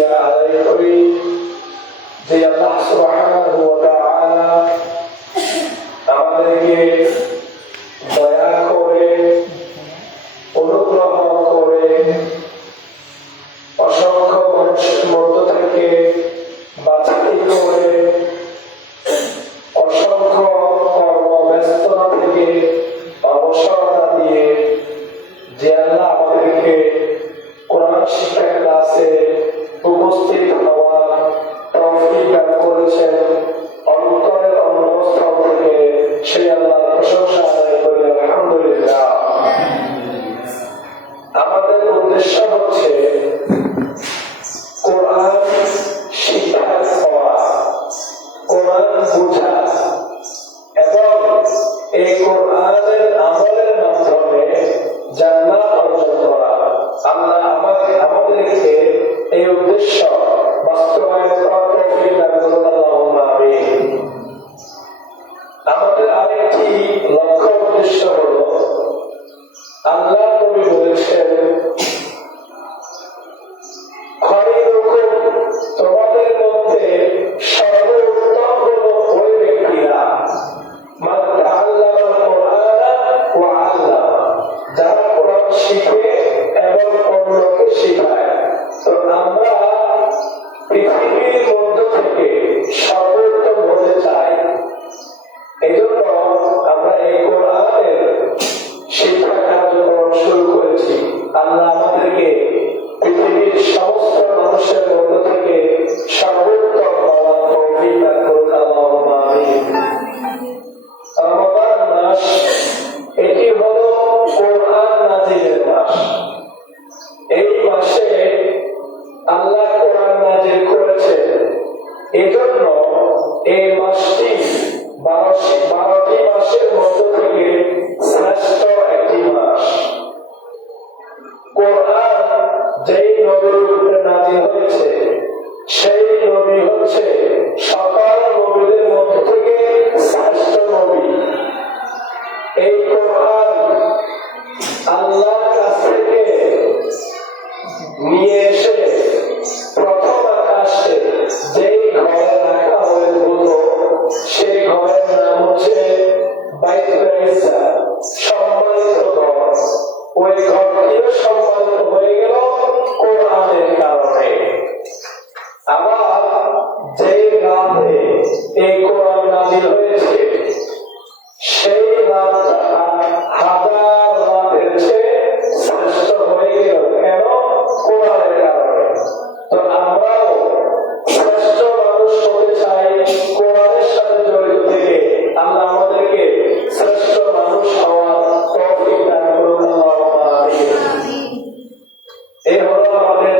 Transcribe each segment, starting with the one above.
শুকরিয়া আদায় করি যে আল্লাহ সুবহানাহু ওয়া তাআলা আমাদেরকে দয়া করে অনুগ্রহ করে অসংখ্য মানুষের মধ্য থেকে বাছাই করে অসংখ্য কর্মব্যস্ততা থেকে অবসরতা দিয়ে যে আল্লাহ আমাদেরকে কোরআন শিক্ষা ক্লাসে উপস্থিত হওয়ার তৌফিক দান করেছেন, অন্তরের অন্তঃস্থল থেকে সেই আল্লাহর প্রশংসা আদায় করি আলহামদুলিল্লাহ। আমাদের উদ্দেশ্য হচ্ছে কোরআন শিক্ষা করা, কোরআন বোঝা এবং এই কোরআনের আমলের মাধ্যমে জান্নাত অর্জন করা। আল্লাহ আমাদেরকে এই উদ্দেশ্য বাস্তবায়ন করার তৌফিক দান করুন, আল্লাহুম্মা আমিন। আমাদের আরেকটি লক্ষ্য উদ্দেশ্য হলো, আল্লাহ নবী বলেছেন, তোমাদের মধ্যে সর্বোত্তম হলো ওই ব্যক্তিরা মান তাআল্লামাল কুরআনা ওয়া আল্লামা, যারা কোরআন শিখে এবং অন্যকে শেখায়। তো আমরা পৃথিবীর মধ্য থেকে সর্বোত্তম হতে চাই, এই জন্য আমরা এই কোরআনের শিক্ষা কার্যক্রম শুরু করেছি। আল্লাহ আমাদেরকে পৃথিবীর সমস্ত মানুষের মধ্য থেকে সর্বোত্তম হওয়ার তৌফিক দান করুন, আল্লাহুম্মা আমিন। রমাদান মাস, এটি হলো কোরআন নাজিলের মাস। এই মাসে আল্লাহ কোরআন নাজিল করেছেন, এজন্য এই মাসটি 12টি মাসের মধ্য থেকে শ্রেষ্ঠ একটি মাস। কোরআন যেই নবীর উপরে নাজিল হয়েছে, সেই নবী হচ্ছে সকল নবীদের মধ্য থেকে শ্রেষ্ঠ নবী। এই কোরআন আল্লাহর কাছ থেকে নিয়ে এসে প্রথম আকাশে যেই ঘরে রাখা হয়েছিল, সেই ঘরের নাম হচ্ছে বাইতুল ইজ্জা, সম্মানিত ঘর। ওই ঘরটিও সম্মানিত হয়ে গেল কোরআনের কারণে। আবার যেই রাতে এই কোরআন নাজিল হয়েছে, সেই রাতটা হাজার রাতের চেয়ে শ্রেষ্ঠ হয়ে গেল। কেন? কোরআনের কারণে। তো আমরাও শ্রেষ্ঠ মানুষ হতে চাই কোরআনের সাথে জড়িত থেকে। আল্লাহ আমাদেরকে শ্রেষ্ঠ মানুষ হওয়ার তৌফিক দান করুন, আল্লাহুম্মা আমিন। এই হলো আমাদের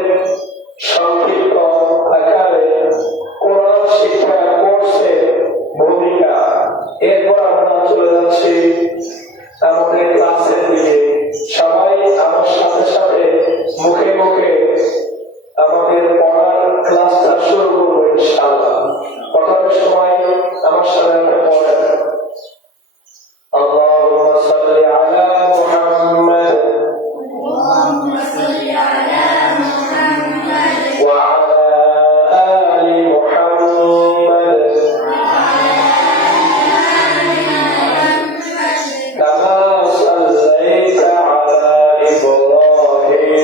সংক্ষিপ্ত আকারে কোরআন শিক্ষা কোর্সের ভূমিকা। এরপর আমরা চলে যাচ্ছি আমাদের ক্লাসের দিকে। সবাই আমার সাথে সাথে মুখে মুখে আমাদের পড়ার ক্লাসটা শুরু করবো ইনশাআল্লাহ। পড়ার সময় আমার সাথে পড়েন, আল্লাহুম্মা সাল্লি আলা মুহাম্মাদ ওয়া আলা আলি মুহাম্মাদ কামা সাল্লাইতা আলা ইব্রাহিম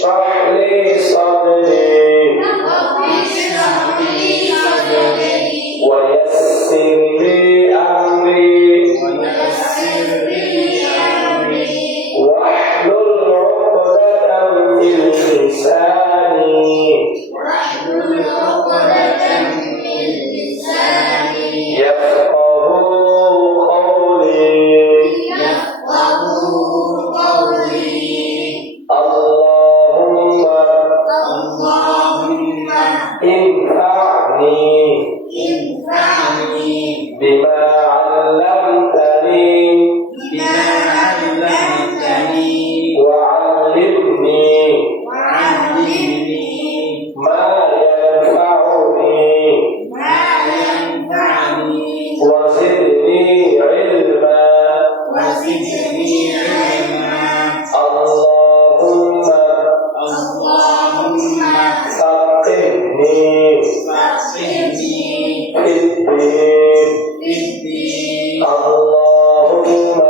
اشرح لي صدري ويسر لي أمري واحلل عقدة من لساني يفقهوا قولي اللهم انفعني بما علمتني وعلمني ما ينفعني وزدني علما اللهم فقهني في الدين اللهم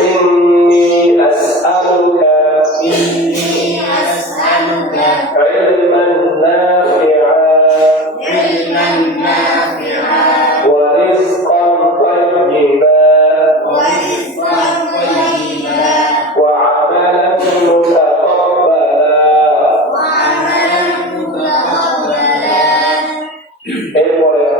إني أسألك علما نافعا ورزقا طيبا وعملا متقبلا. এরপরে